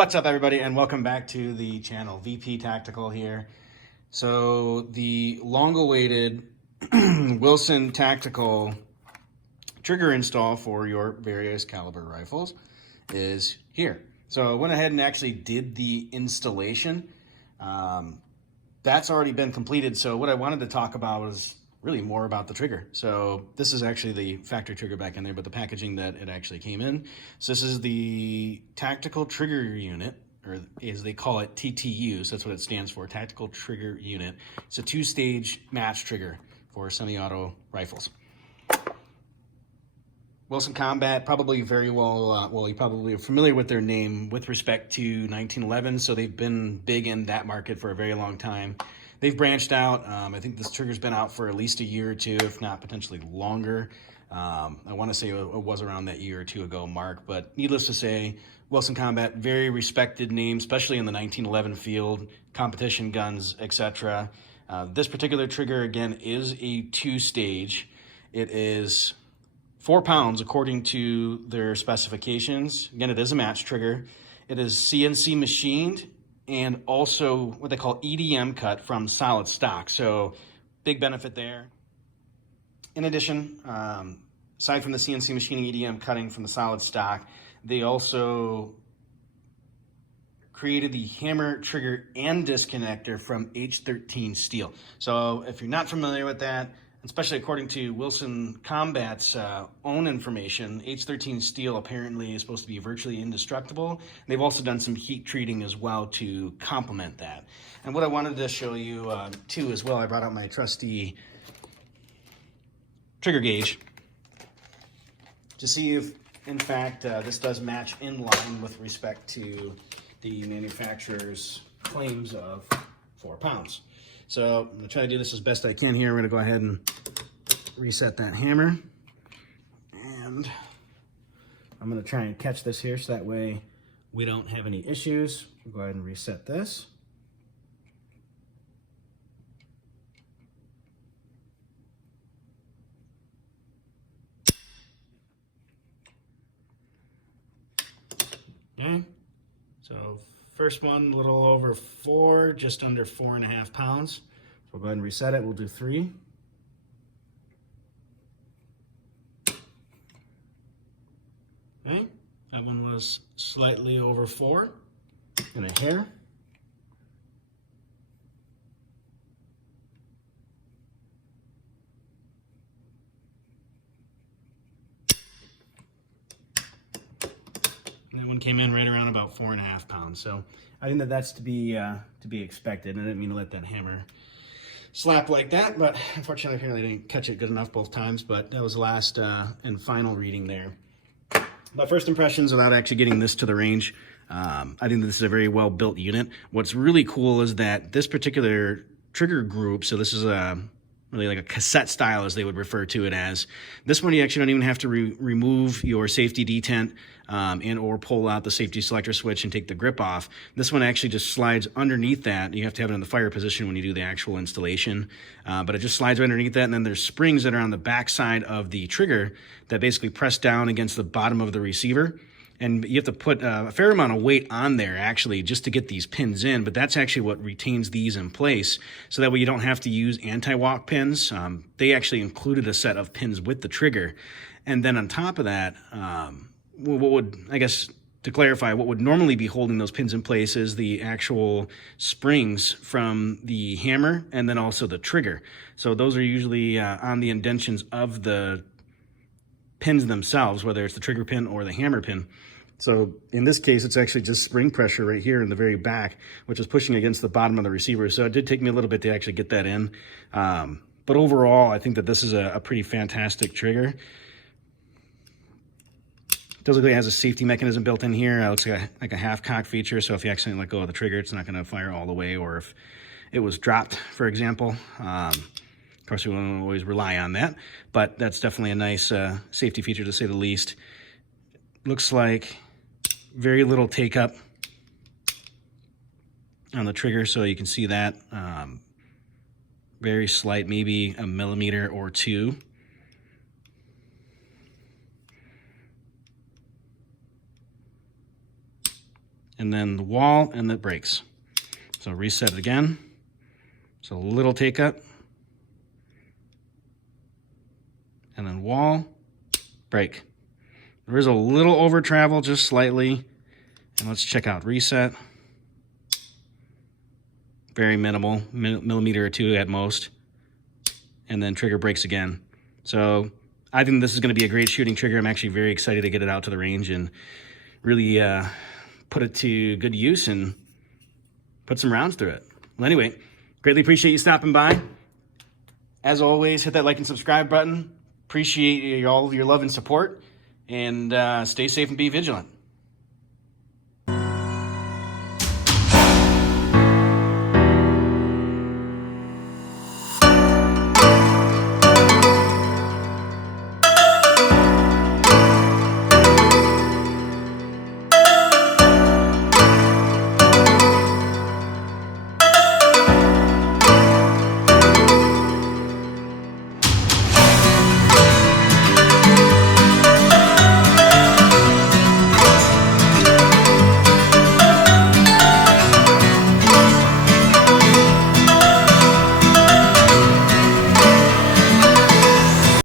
What's up, everybody, and welcome back to the channel. VP Tactical here. So the long-awaited Wilson Tactical trigger install for your various caliber rifles is here. So I went ahead and actually did the installation. That's already been completed. So what I wanted to talk about was really more about the trigger. So this is actually the factory trigger back in there, but the packaging that it actually came in. So this is the tactical trigger unit, or as they call it, TTU. So that's what it stands for, tactical trigger unit. It's a two-stage match trigger for semi-auto rifles. Wilson Combat, probably very well, you probably are familiar with their name with respect to 1911. So they've been big in that market for a very long time. They've branched out. I think this trigger's been out for at least a year or two, if not potentially longer. I want to say it was around that year or two ago mark, but needless to say, Wilson Combat, very respected name, especially in the 1911 field, competition guns, etc. This particular trigger, again, is a two-stage. It is 4 pounds according to their specifications. Again, it is a match trigger. It is CNC machined and also what they call EDM cut from solid stock. So big benefit there. In addition, aside from the CNC machining, EDM cutting from the solid stock, they also created the hammer, trigger, and disconnector from H13 steel. So if you're not familiar with that, especially according to Wilson Combat's own information, H13 steel apparently is supposed to be virtually indestructible. They've also done some heat treating as well to complement that. And what I wanted to show you too as well, I brought out my trusty trigger gauge to see if, in fact, this does match in line with respect to the manufacturer's claims of 4 pounds. So I'm gonna try to do this as best I can here. We're gonna go ahead and reset that hammer. And I'm gonna try and catch this here so that way we don't have any issues. We'll go ahead and reset this. Okay, so first one, a little over 4, just under 4.5 pounds. So we'll go ahead and reset it. We'll do 3. Okay, that one was slightly over 4 and a hair. And that one came in right around about 4.5 pounds. So I think that that's to be expected. And I didn't mean to let that hammer slap like that, but unfortunately, apparently I didn't catch it good enough both times. But that was the last and final reading there. But first impressions, without actually getting this to the range, I think this is a very well built unit. What's really cool is that this particular trigger group, so this is really like a cassette style, as they would refer to it as. This one, you actually don't even have to remove your safety detent and or pull out the safety selector switch and take the grip off. This one actually just slides underneath that. You have to have it in the fire position when you do the actual installation, but it just slides right underneath that, and then there's springs that are on the back side of the trigger that basically press down against the bottom of the receiver. And you have to put a fair amount of weight on there, actually, just to get these pins in. But that's actually what retains these in place. So that way you don't have to use anti-walk pins. They actually included a set of pins with the trigger. And then on top of that, what would, I guess, to clarify, what would normally be holding those pins in place is the actual springs from the hammer and then also the trigger. So those are usually on the indentions of the pins themselves, whether it's the trigger pin or the hammer pin. So in this case, it's actually just spring pressure right here in the very back, which is pushing against the bottom of the receiver. So it did take me a little bit to actually get that in. But overall, I think that this is a pretty fantastic trigger. It does look like it has a safety mechanism built in here. It looks like a half cock feature. So if you accidentally let go of the trigger, it's not going to fire all the way, or if it was dropped, for example. Of course, we won't always rely on that, but that's definitely a nice safety feature, to say the least. Looks like very little take up on the trigger, so you can see that. Very slight, maybe a millimeter or 2. and then the wall, and the brakes. So reset it again. So a little take up, and then wall, brake. There is a little over travel, just slightly. And let's check out reset. Very minimal, millimeter or two at most. And then trigger brakes again. So I think this is going to be a great shooting trigger. I'm actually very excited to get it out to the range and really put it to good use and put some rounds through it. Well, anyway, greatly appreciate you stopping by. As always, hit that like and subscribe button. Appreciate all of your love and support. And stay safe and be vigilant.